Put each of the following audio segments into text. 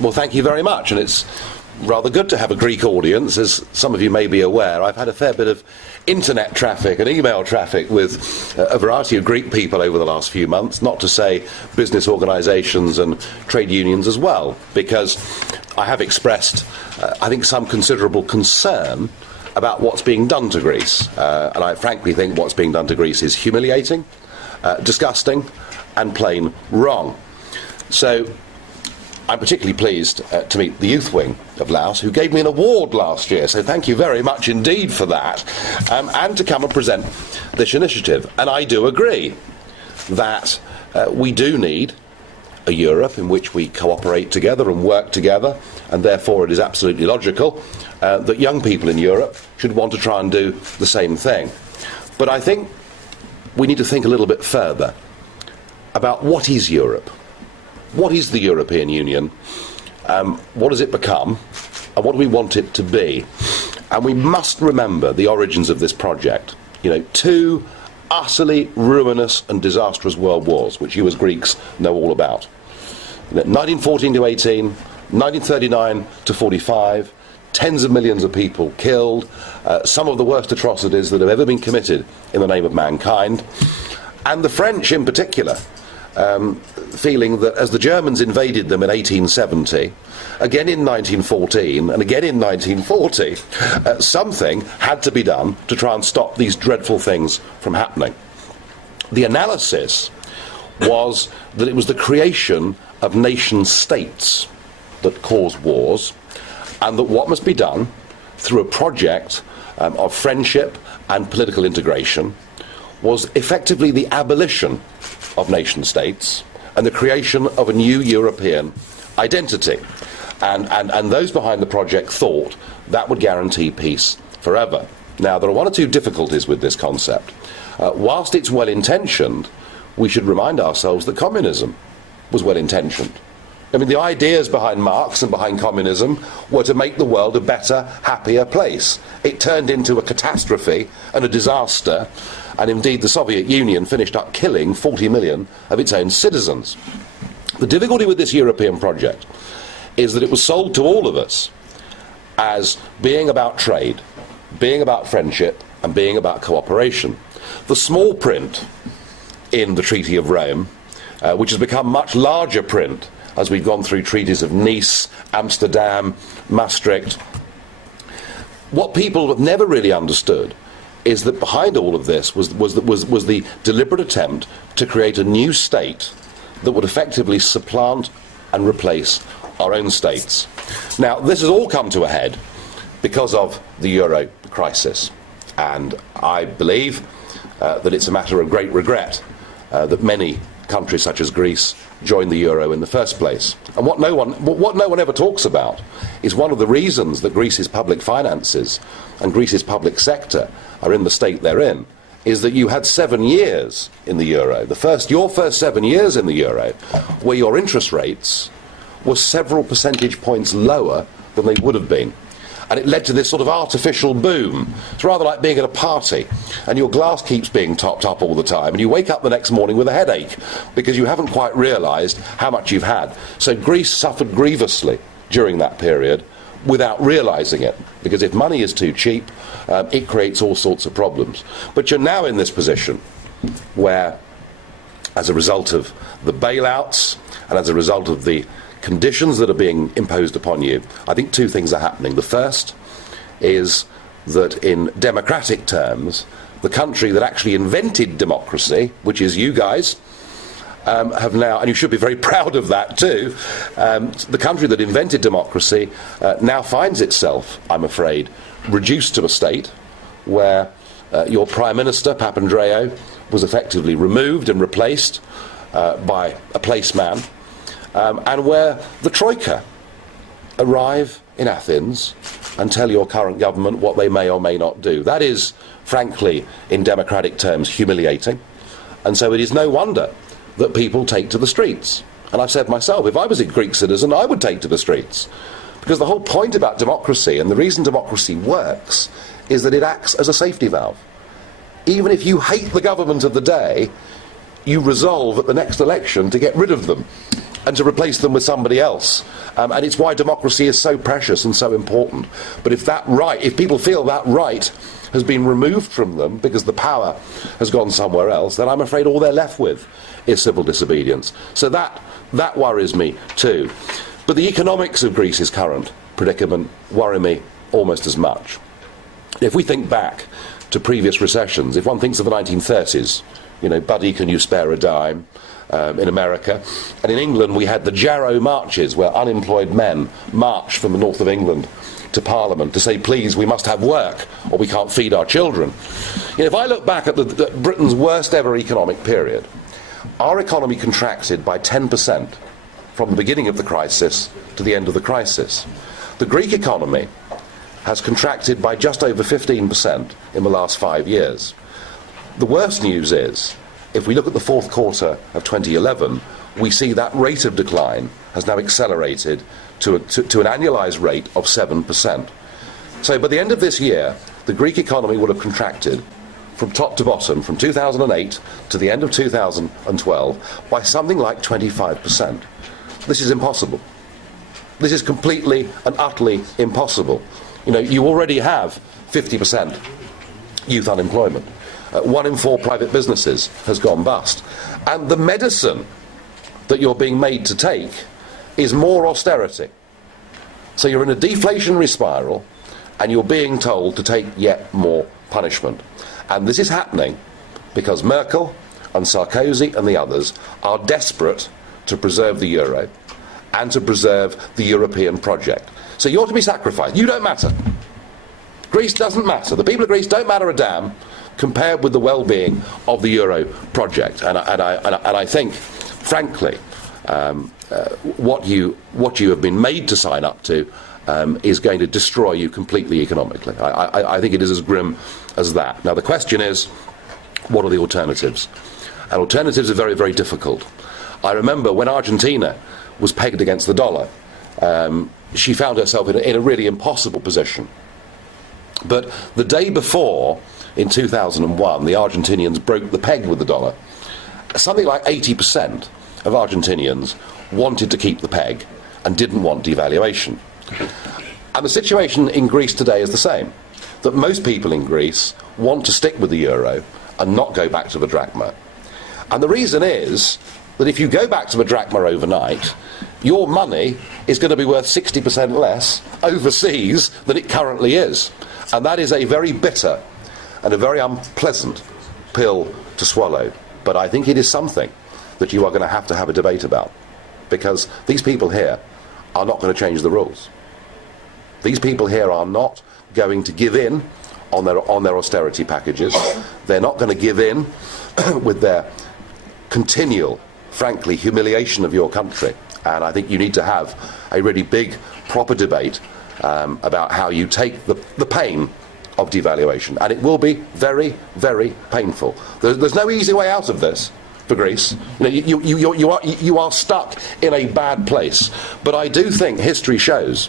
Well, thank you very much, and it's rather good to have a Greek audience. As some of you may be aware, I've had a fair bit of internet traffic and email traffic with a variety of Greek people over the last few months, not to say business organisations and trade unions as well, because I have expressed, I think, some considerable concern about what's being done to Greece. And I frankly think what's being done to Greece is humiliating, disgusting, and plain wrong. So I'm particularly pleased to meet the youth wing of Laos, who gave me an award last year, so thank you very much indeed for that, and to come and present this initiative. And I do agree that we do need a Europe in which we cooperate together and work together, and therefore it is absolutely logical that young people in Europe should want to try and do the same thing. But I think we need to think a little bit further about what is Europe. What is the European Union? What has it become? And what do we want it to be? And we must remember the origins of this project. You know, two utterly ruinous and disastrous world wars, which you as Greeks know all about. 1914 to 18, 1939 to 45, tens of millions of people killed, some of the worst atrocities that have ever been committed in the name of mankind. And the French in particular, feeling that as the Germans invaded them in 1870, again in 1914 and again in 1940, something had to be done to try and stop these dreadful things from happening. The analysis was that it was the creation of nation states that caused wars, and that what must be done through a project of friendship and political integration was effectively the abolition of nation states and the creation of a new European identity. And those behind the project thought that would guarantee peace forever. Now, there are one or two difficulties with this concept. Whilst it's well-intentioned, we should remind ourselves that communism was well-intentioned. I mean, the ideas behind Marx and behind communism were to make the world a better, happier place. It turned into a catastrophe and a disaster, and indeed the Soviet Union finished up killing 40 million of its own citizens. The difficulty with this European project is that it was sold to all of us as being about trade, being about friendship, and being about cooperation. The small print in the Treaty of Rome, which has become much larger print as we've gone through treaties of Nice, Amsterdam, Maastricht. What people have never really understood is that behind all of this was the deliberate attempt to create a new state that would effectively supplant and replace our own states. Now, this has all come to a head because of the euro crisis, and I believe that it's a matter of great regret that many countries such as Greece joined the euro in the first place. And what no one ever talks about is one of the reasons that Greece's public finances and Greece's public sector are in the state they're in is that you had 7 years in the euro. Your first 7 years in the euro, where your interest rates were several percentage points lower than they would have been. And it led to this sort of artificial boom. It's rather like being at a party and your glass keeps being topped up all the time and you wake up the next morning with a headache because you haven't quite realised how much you've had. So Greece suffered grievously during that period without realising it, because if money is too cheap, it creates all sorts of problems. But you're now in this position where, as a result of the bailouts and as a result of the conditions that are being imposed upon you, I think two things are happening. The first is that in democratic terms, the country that actually invented democracy, which is you guys, have now, and you should be very proud of that too, the country that invented democracy now finds itself, I'm afraid, reduced to a state where your Prime Minister, Papandreou, was effectively removed and replaced by a placeman, and where the Troika arrive in Athens and tell your current government what they may or may not do. That is, frankly, in democratic terms, humiliating. And so it is no wonder that people take to the streets. And I've said myself, if I was a Greek citizen, I would take to the streets. Because the whole point about democracy, and the reason democracy works, is that it acts as a safety valve. Even if you hate the government of the day, you resolve at the next election to get rid of them. and to replace them with somebody else. And it's why democracy is so precious and so important. But if people feel that right has been removed from them because the power has gone somewhere else, then I'm afraid all they're left with is civil disobedience. So that worries me too. But the economics of Greece's current predicament worry me almost as much. If we think back to previous recessions, if one thinks of the 1930s, Buddy, can you spare a dime? In America, and in England we had the Jarrow marches, where unemployed men marched from the north of England to Parliament to say, please, we must have work or we can't feed our children. If I look back at Britain's worst ever economic period, our economy contracted by 10% from the beginning of the crisis to the end of the crisis. The Greek economy has contracted by just over 15% in the last 5 years. The worst news is, if we look at the fourth quarter of 2011, we see that rate of decline has now accelerated to an annualised rate of 7%. So by the end of this year, the Greek economy will have contracted from top to bottom, from 2008 to the end of 2012, by something like 25%. This is impossible. This is completely and utterly impossible. You already have 50% youth unemployment. 1 in 4 private businesses has gone bust. And the medicine that you're being made to take is more austerity. So you're in a deflationary spiral and you're being told to take yet more punishment. And this is happening because Merkel and Sarkozy and the others are desperate to preserve the euro and to preserve the European project. So you're to be sacrificed. You don't matter. Greece doesn't matter. The people of Greece don't matter a damn compared with the well-being of the euro project. And I think, frankly, what you have been made to sign up to is going to destroy you completely economically. I think it is as grim as that. Now, the question is, what are the alternatives? And alternatives are very, very difficult. I remember when Argentina was pegged against the dollar, she found herself in a really impossible position. But the day before, in 2001, the Argentinians broke the peg with the dollar. Something like 80% of Argentinians wanted to keep the peg and didn't want devaluation. And the situation in Greece today is the same, that most people in Greece want to stick with the euro and not go back to the drachma. And the reason is that if you go back to the drachma overnight, your money is going to be worth 60% less overseas than it currently is. And that is a very bitter and a very unpleasant pill to swallow. But I think it is something that you are going to have a debate about, because these people here are not going to change the rules. These people here are not going to give in on their austerity packages. They're not going to give in with their continual, frankly, humiliation of your country. And I think you need to have a really big, proper debate about how you take the pain of devaluation. And it will be very, very painful. There's no easy way out of this for Greece. You are stuck in a bad place. But I do think history shows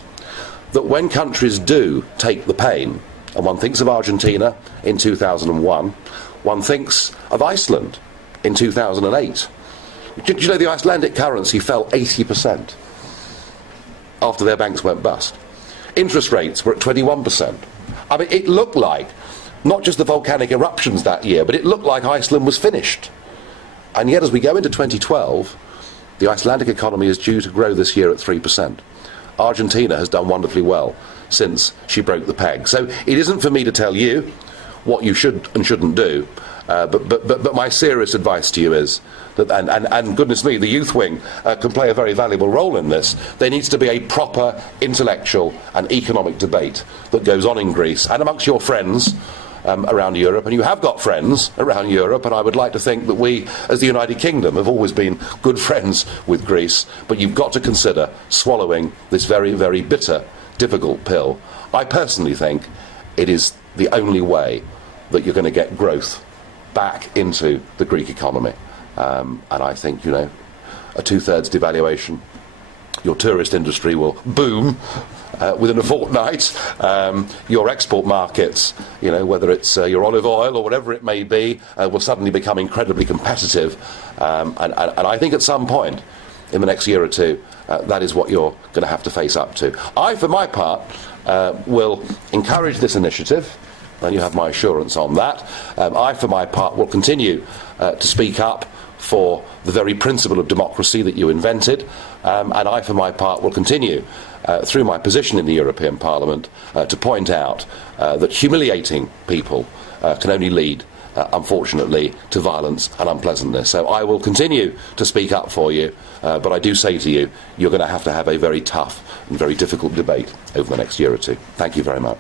that when countries do take the pain, and one thinks of Argentina in 2001, one thinks of Iceland in 2008. Did you know the Icelandic currency fell 80% after their banks went bust? Interest rates were at 21%. I mean, it looked like, not just the volcanic eruptions that year, but it looked like Iceland was finished. And yet, as we go into 2012, the Icelandic economy is due to grow this year at 3%. Argentina has done wonderfully well since she broke the peg. So it isn't for me to tell you what you should and shouldn't do, but my serious advice to you is that, and goodness me, the youth wing can play a very valuable role in this. There needs to be a proper intellectual and economic debate that goes on in Greece and amongst your friends around Europe, and you have got friends around Europe, and I would like to think that we, as the United Kingdom, have always been good friends with Greece, but you've got to consider swallowing this very, very bitter, difficult pill. I personally think it is the only way that you're going to get growth back into the Greek economy. And I think, a 2/3 devaluation, your tourist industry will boom within a fortnight. Your export markets, whether it's your olive oil or whatever it may be, will suddenly become incredibly competitive. And I think at some point, in the next year or two, that is what you're going to have to face up to. I, for my part, will encourage this initiative, and you have my assurance on that. I, for my part, will continue to speak up for the very principle of democracy that you invented, and I, for my part, will continue, through my position in the European Parliament, to point out that humiliating people can only lead, unfortunately, to violence and unpleasantness. So I will continue to speak up for you, but I do say to you, you're going to have a very tough and very difficult debate over the next year or two. Thank you very much.